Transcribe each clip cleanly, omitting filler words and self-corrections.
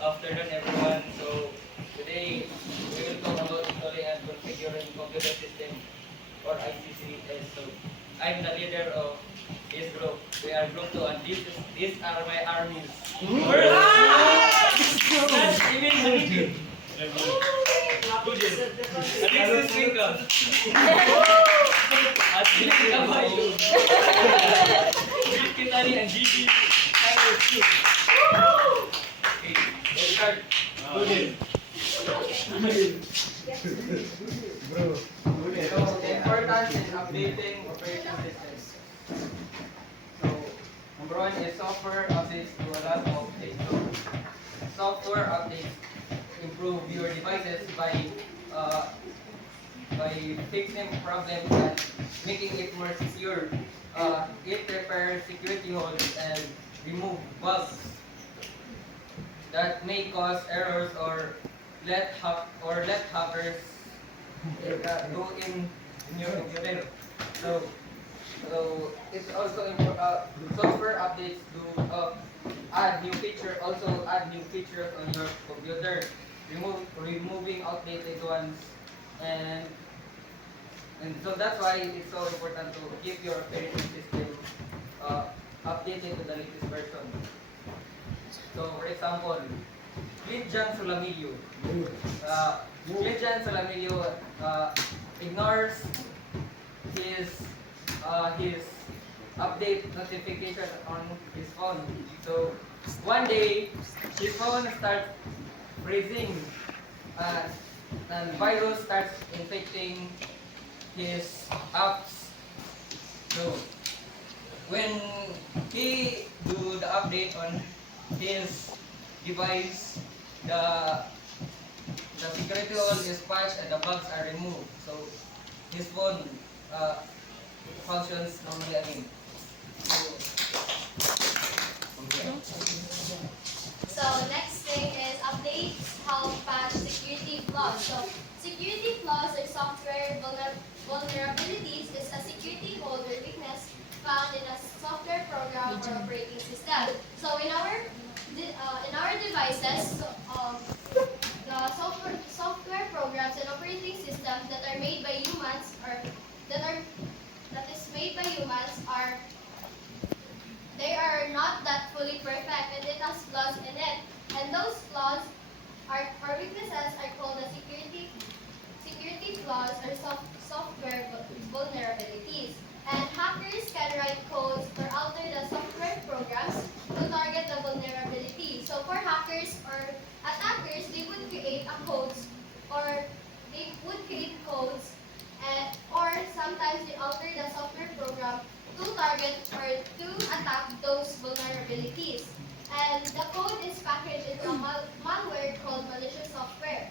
Afternoon, everyone. So today we will talk about installing and configuring computer system or ICCS. So I'm the leader of this group. We are group 2 and these are my armies. First, that's Emil Hamidi. And this is Twinkle. At this is Kabayo. Bill Kitani and Gigi. Okay, let's start. So, the importance in updating operating systems. So, number one is software updates to a lot of things. So, software updates improve your devices by fixing problems and making it more secure. It repairs security holes and remove bugs that may cause errors or let hackers go in your computer. So, so it's also software updates to add new feature. Also add new features on your computer, removing outdated ones, and and so that's why it's so important to keep your operating system updated to the latest version. So, for example, Clintjan Solamillo. Clintjan Solamillo ignores his his update notification on his phone. So one day his phone starts freezing, uh, and virus starts infecting his apps. So when he do the update on his device, the the security hole is patched and the bugs are removed. So his phone functions normally again. So next thing is updates help patch security flaws. So security flaws or software vulnerabilities is a security hole or weakness found in a software program or operating system. So in our devices, the software programs and operating systems that are made by humans or that is made by humans are they are not that fully perfect and it has flaws in it. And those flaws or weaknesses are called the security flaws or software vulnerabilities. And hackers can write codes or alter the software programs to target the vulnerability. So for hackers or attackers, they would create a codes or they would create codes or sometimes they alter the software program to target or to attack those vulnerabilities. And the code is packaged into a malware called malicious software.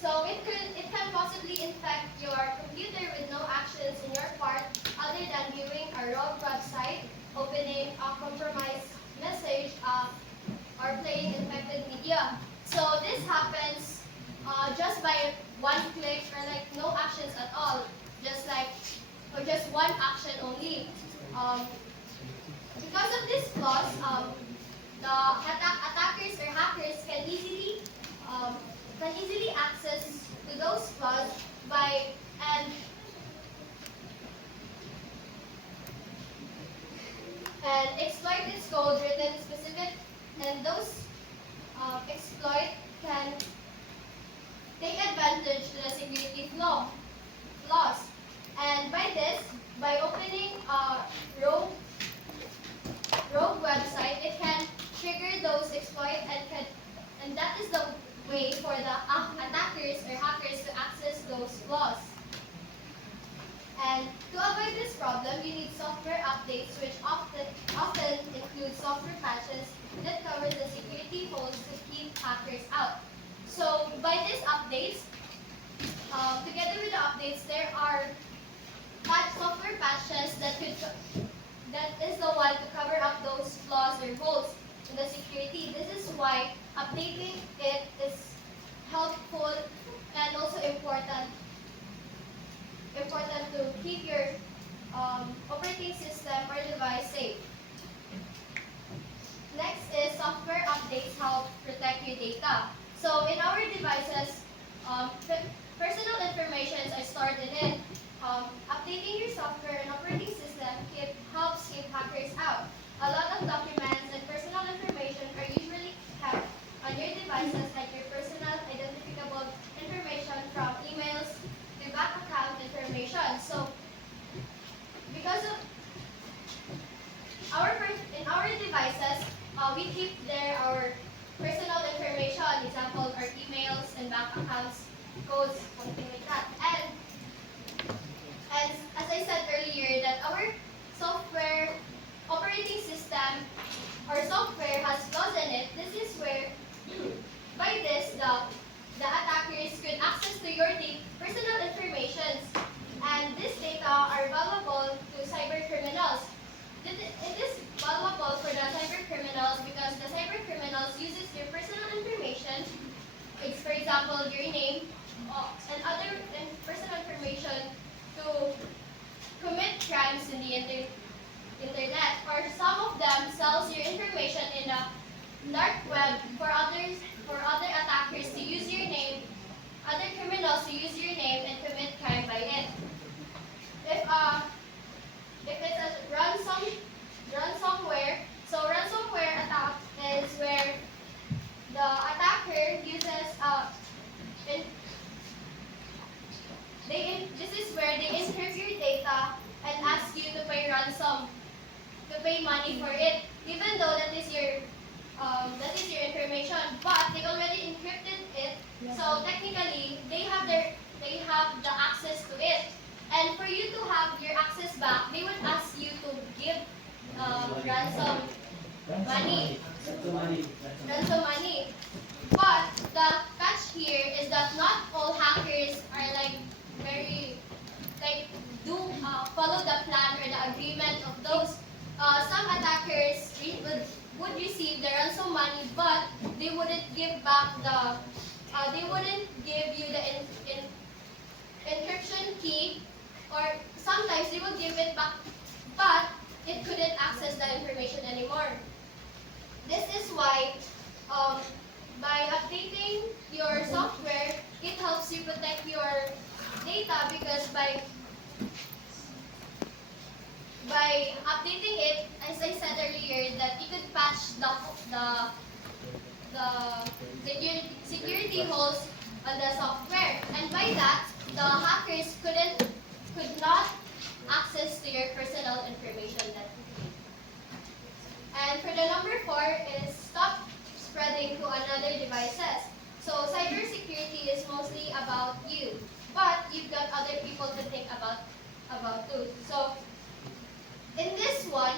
So it can possibly infect your computer with no actions in your part other than viewing a rogue website, opening a compromised message, or playing infected media. So this happens just by one click or like no actions at all, or just one action only. Because of this flaws, the attackers or hackers can easily access to those flaws by and exploit its code written specific, and those exploit can take advantage to the security flaws. And by opening a rogue website, it can trigger those exploits and that is the way for the attackers or hackers to access those flaws. And to avoid this problem, you need software updates, which often include software patches that cover the security holes to keep hackers out. So by these updates, together with the updates, there are software patches that is the one to cover up those flaws or holes in the security. This is why updating it is helpful and also important to keep your operating system or device safe. Next is your data. So in our devices, personal information are stored in it. Updating your software and operating system helps keep hackers out. A lot of documents and personal information are usually kept on your devices, like your personal identifiable information from emails to bank account information. So because of in our devices, we keep there our personal information, example, our emails and bank accounts, codes, something like that. And as I said earlier, that our software operating system or software has flaws in it. This is where, by this, the attackers could access to your personal information, and this data are valuable to cyber criminals. It is valuable for the cyber criminals because the cyber criminals uses your personal information, it's for example your name and other personal information to commit crimes in the internet, or some of them sells your information in the dark web for other attackers to use your name, other criminals to use your name and commit crime by it. If it's a ransomware, so ransomware attack is where the attacker uses this is where they encrypt your data and ask you to pay ransom, to pay money for it, even though that is your information, but they already encrypted it. So technically, they have the access to it. And for you to have your access back, they would ask you to give ransom money. Ransom money. But the catch here is that not all hackers are do follow the plan or the agreement of those. Some attackers would receive the ransom money, but they wouldn't give back they wouldn't give you the encryption key, or sometimes they will give it back, but it couldn't access the information anymore. This is why by updating your software, it helps you protect your data, because by updating it, as I said earlier, that you could patch the security holes on the software, and by that, the hackers could not access to your personal information. And for the number 4 is stop spreading to another devices. So cybersecurity is mostly about you, but you've got other people to think about too. So in this one,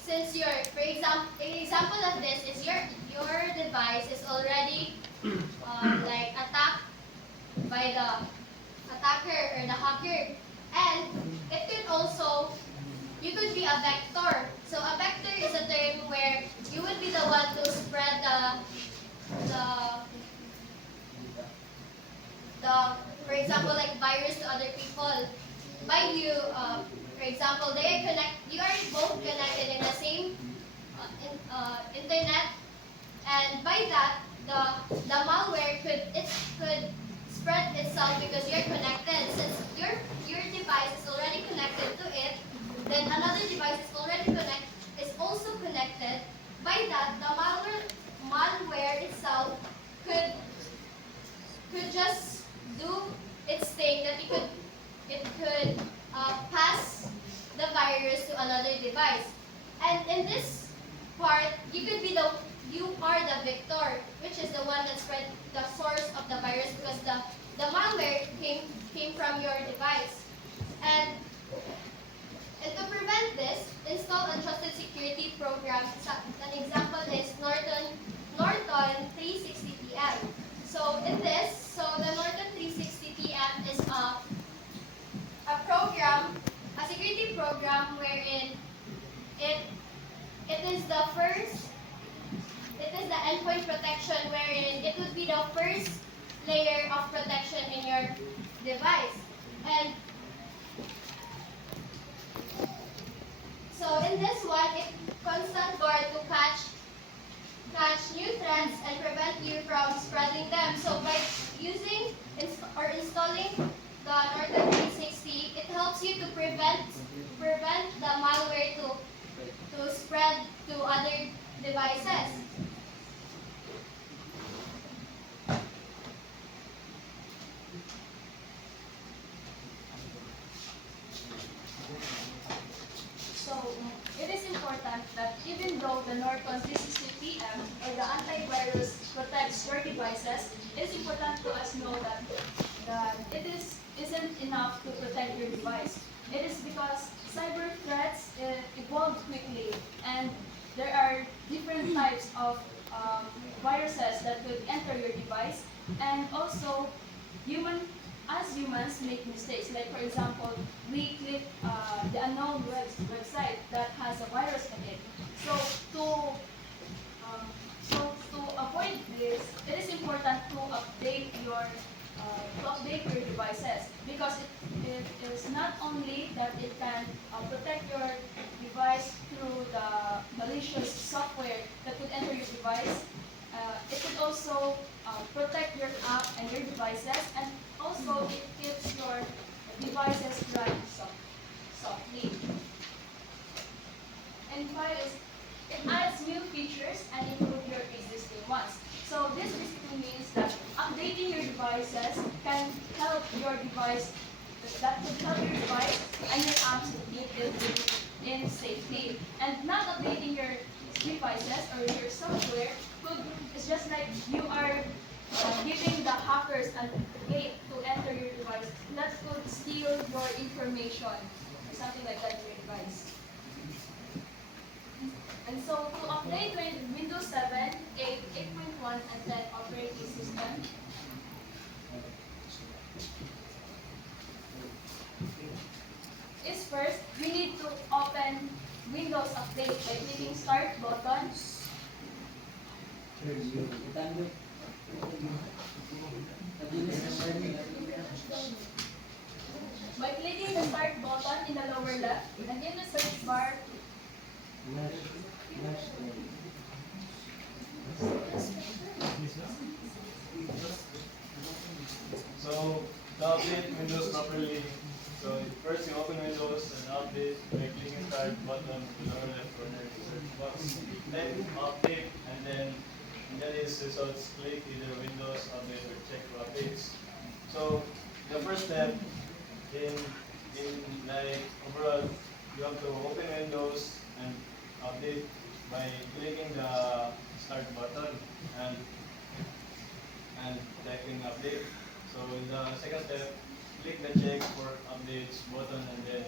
since your, for example, an example of this is your device is already attacked by the attacker or the hacker, and it could also, you could be a vector. So a vector is a term where you would be the one to spread for example, like virus to other people. By you, for example, you are both connected in the same internet, and by that, the malware could spread itself because you're connected. Since your device is already connected to it, then another device is also connected. By that, the malware itself could just do its thing, that it could pass the virus to another device. And in this part, you are the victor, which is the one that spread the source of the virus, because the malware came from your device. And to prevent this, install a trusted security program. An example is Norton 360 PM. So in this, the Norton 360 PM is a program, a security program wherein it is the endpoint protection, wherein it would be the first layer of protection in your device. And so in this one, it constant guard to catch from spreading them. So by using or installing the Norton 360, it helps you to prevent the malware to spread to other devices. So it is important that even though the Norton 360PM or the antivirus protects your devices, it is important to us know that isn't enough to protect your device. It is because cyber threats evolve quickly, and there are different types of viruses that could enter your device, and also as humans make mistakes. Like for example, we click the unknown website that has a virus in it. So to um, to avoid this, it is important to update your devices, because it is not only that it can protect your device through the malicious software that could enter your device. It could also protect your app and your devices, and also it keeps your devices running softly. And five is it adds new features and improve your existing ones. So this basically means that updating your devices can help your device that could help your device and your apps to be built in safety. And not updating your devices or your software it's just like you are giving the hackers a gate to enter your device that could steal your information or something like that in your device. And so to update Windows 7, 8, 8.1, and 10 operating system, is first, we need to open Windows Update by clicking Start button. By clicking the Start button in the lower left, and in the search bar, so to update Windows properly, so first you open Windows and update by clicking Start button in the lower left corner of the search box. Then update, and then in that is results, click either Windows update or check for updates. So the first step in like overall, you have to open Windows and update by clicking the Start button and typing update. So in the second step, click the check for updates button and then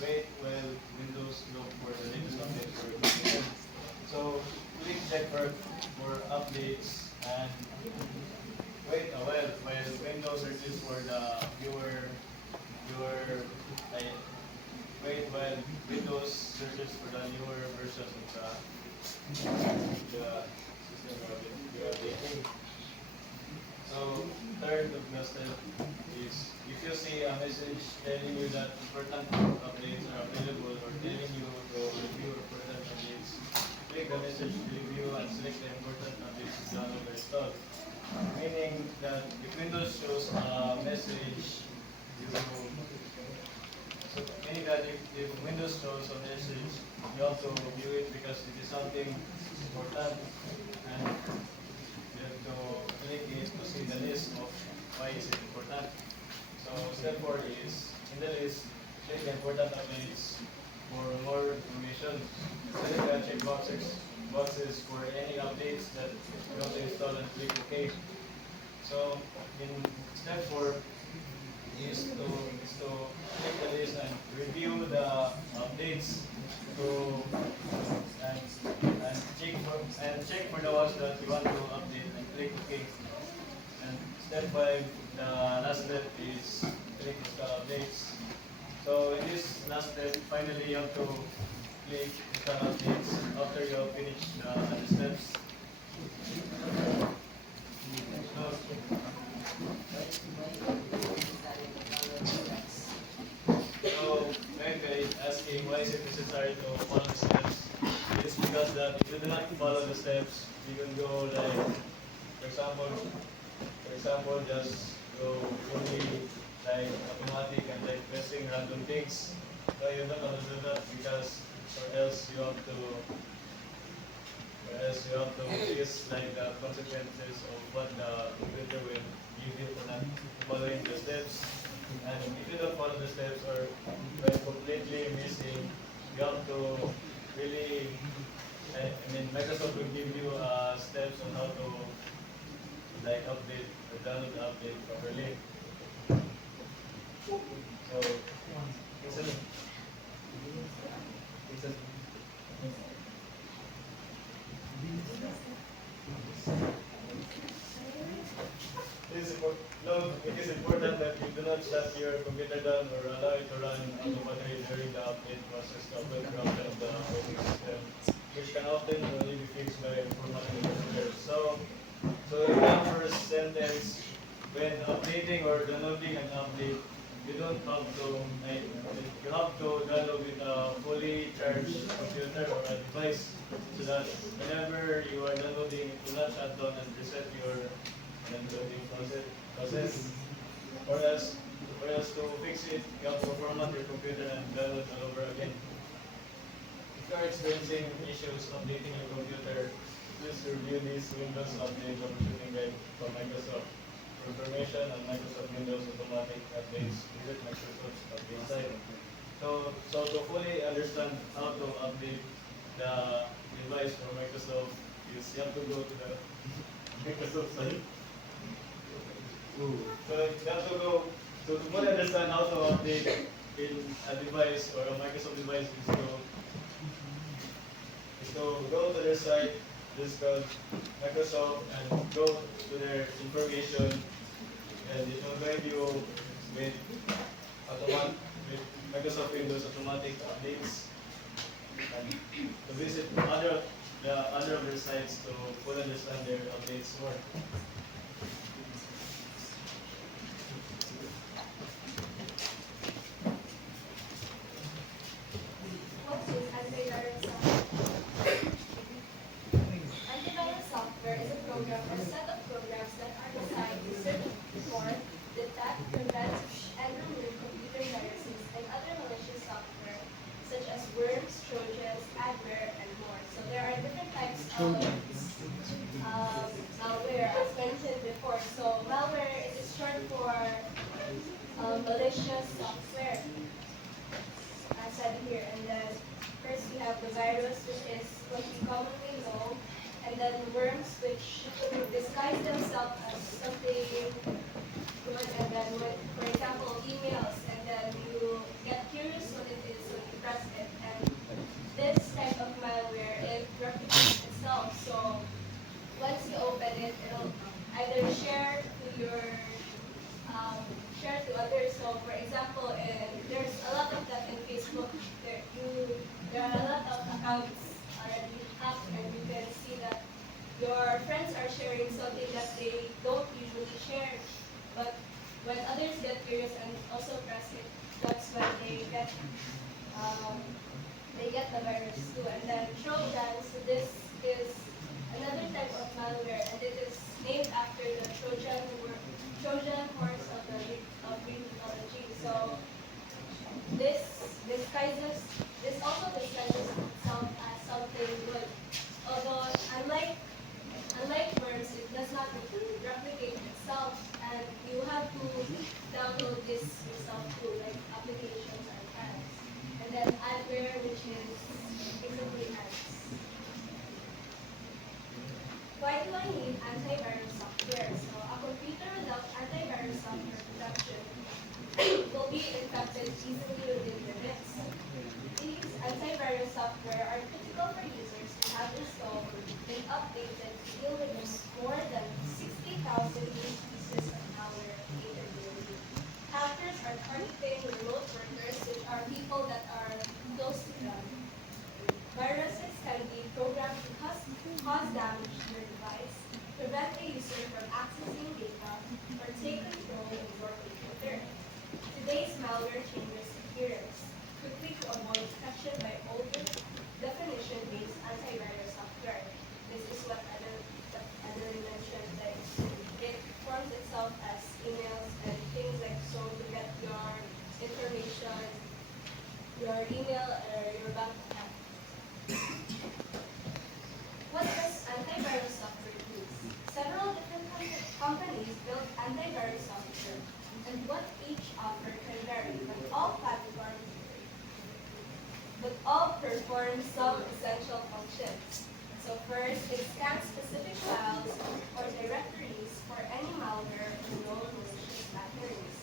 wait while Windows look for the latest updates for your computer. So click check for updates and wait a while Windows searches for the like, wait while Windows searches for the newer versions of the system you're updating. So third of the step is if you see a message telling you that important updates are available or telling you to review important updates, click the message to review and select the important updates to download or install. Meaning that if Windows shows a message, meaning that if Windows shows a message, you have to view it because it is something important, and you have to click it to see the list of why is it important. So step 4 is in the list, click the important updates for more information. Select the check boxes for any updates that you want to install and click OK. So in step 4 is to click the list and review the updates to and check for the ones that you want to update and click OK. And step 5, the last step is click install updates. So in this last step, finally you have to click install updates after you have finished the steps. So maybe asking why is it necessary to follow the steps? It's because that if you do not follow the steps, you can go like just go fully like automatic and like pressing random things. So you don't want to do that because or else you have to face like the consequences of what the computer will give you for not following the steps. And if you don't follow the steps or when completely missing, you have to really I mean Microsoft will give you steps on how to like update or download the update properly. So it's a, it is important that you do not shut your computer down or allow it to run automatically during the update process to avoid corruption of the operating system, which can often only be fixed by formatting the computer. So in the first sentence, when updating or downloading an update, you don't have to you have to download with a fully charged computer or a device so that whenever you are downloading, it will not shut down and reset your downloading process. Or else to fix it, you have to format your computer and download all over again. If you are experiencing issues updating your computer, please review this Windows Update Troubleshooting Guide from Microsoft. For information on Microsoft Windows automatic updates, visit Microsoft's update site. So to fully understand how to update the device from Microsoft, is you have to go to the Microsoft site. So you have to go, so to fully understand how to update in a device or a Microsoft device is to go to their site, just called Microsoft and go to their information and it will guide you with with Microsoft Windows automatic updates and to visit the other of their sites to fully understand their updates more. What is antivirus software? Antivirus software is a program or set of programs that are designed to search for, detect, prevent, and remove computer viruses and other malicious software, such as worms, trojans, adware, and more. So there are different types of malware, as mentioned before. So malware is short for malicious software, as said here. And then first we have the virus, which is what we commonly know, and then worms, which disguise themselves as something good, and then when, for example, emails, and then you get curious what it is when you press it, and this type of malware, it replicates itself. So once you open it, it'll either share to your share to others. So for example, there's a lot of that in Facebook. There are a lot of accounts already hacked, and you can see that your friends are sharing something that they don't usually share. But when others get curious and also press it, that's when they get the virus too. And then Trojans, so this is another type of malware, and it is named after the Trojan horse of Greek mythology. So this also disguises itself as something good. Although unlike worms, it does not replicate itself, and you have to download this yourself too, like applications and apps. And then adware, which is basically ads. Why do I need antivirus software? So a computer without antivirus software protection will be infected easily within minutes. These antivirus software are critical for users to have installed and updated to deal with more than 60,000 unique pieces of malware created daily. Hackers are targeting remote workers, which are people that are close to them. Viruses can be programmed to cause damage to your device, prevent a user from accessing data, or take control of your computer. Today's malware changes appearance, quickly to avoid detection by older definition-based antivirus software. This is what Adeline mentioned, like performs some essential functions. So first, it scans specific files or directories for any malware or known malicious patterns.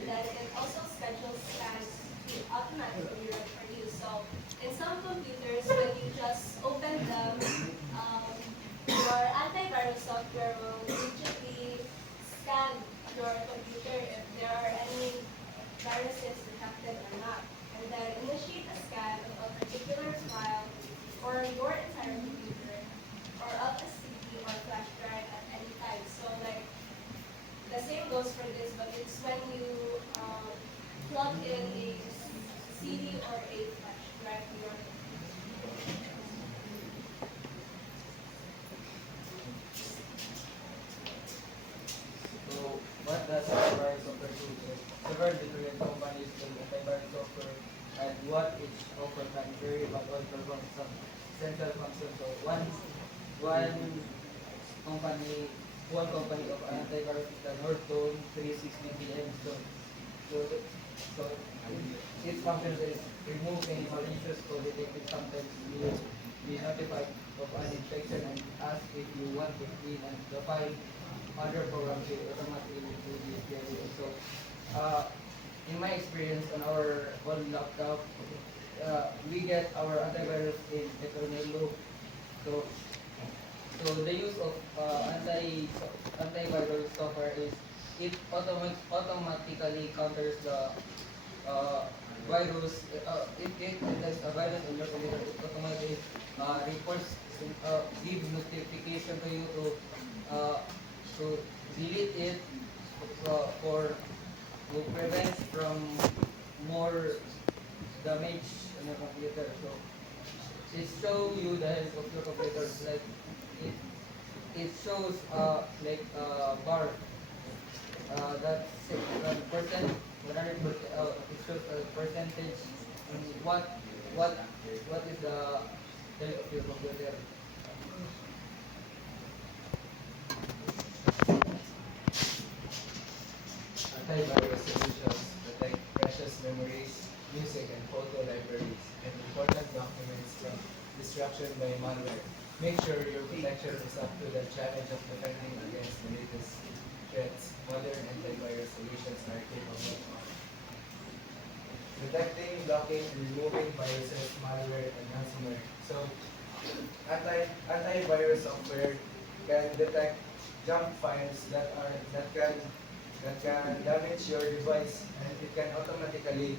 And then it also schedules scans to automatically run for you. So in some computers, when you just open them, your antivirus software will immediately scan your computer if there are any viruses detected or not, and then initiate a scan of a particular file or your entire computer or of a CD or flash drive at any time. So like the same goes for this, but it's when you plug in a CD or a flash drive to your computer. So what does antivirus software do? Several different companies build antivirus software, and what each offer can vary but all perform some central function. So one company one company of antivirus is the Norton 360 PM. So, so its function is remove any malicious code detected. Sometimes you be notified of an infection and ask if you want to clean and the file other programs will automatically do this very well. So, in my experience on our old laptop, we get our antivirus in Petronello. So, so the use of antivirus software is it automatically counters the virus. If there's a virus in your computer, it automatically reports, give notification to you to delete it for to prevent from more damage on your computer. So it show you the health of your computer. Like it it shows bar that percent 100%, it shows a percentage in what is the health of your computer. Antivirus solutions protect precious memories, music and photo libraries, and important documents from destruction by malware. Make sure your protection is up to the challenge of defending against the latest threats. Modern antivirus solutions are capable of detecting, blocking, and removing viruses, malware, and ransomware. So, antivirus software can detect junk files that can damage your device, and it can automatically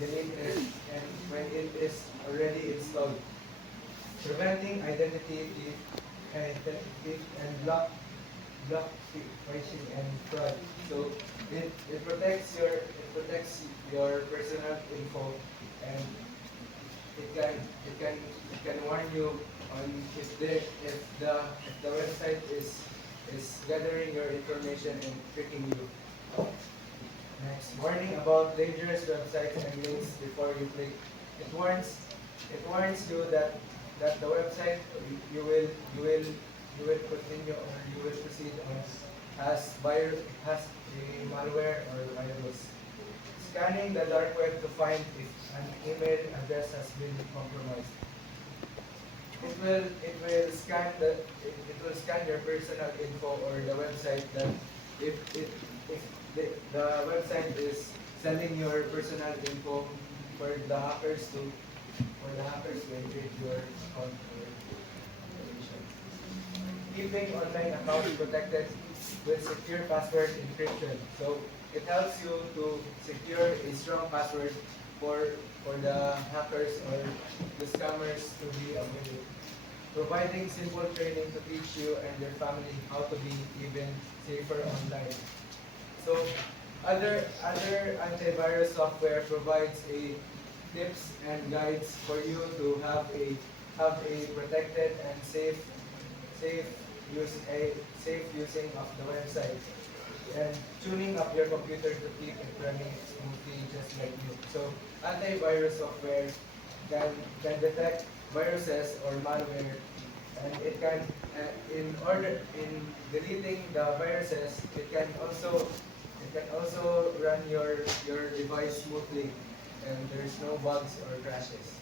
delete it and when it is already installed, preventing identity and block phishing and fraud. So it protects your personal info, and it can warn you on if the website is gathering your information and tricking you. Next, warning about dangerous websites and links before you click. It warns you that the website you will continue or you will proceed on has a malware or virus. Scanning the dark web to find if an email address has been compromised. It will scan your personal info or the website that if the website is selling your personal info for the hackers to invade your account or information. Keeping online accounts protected with secure password encryption. So it helps you to secure a strong password for the hackers or the scammers to be avoided. Providing simple training to teach you and your family how to be even safer online. So other antivirus software provides a tips and guides for you to have a protected and safe using of the website, and tuning up your computer to keep it running smoothly just like you. So antivirus software can detect viruses or malware, and it can in deleting the viruses, it can also run your device smoothly, and there's no bugs or crashes.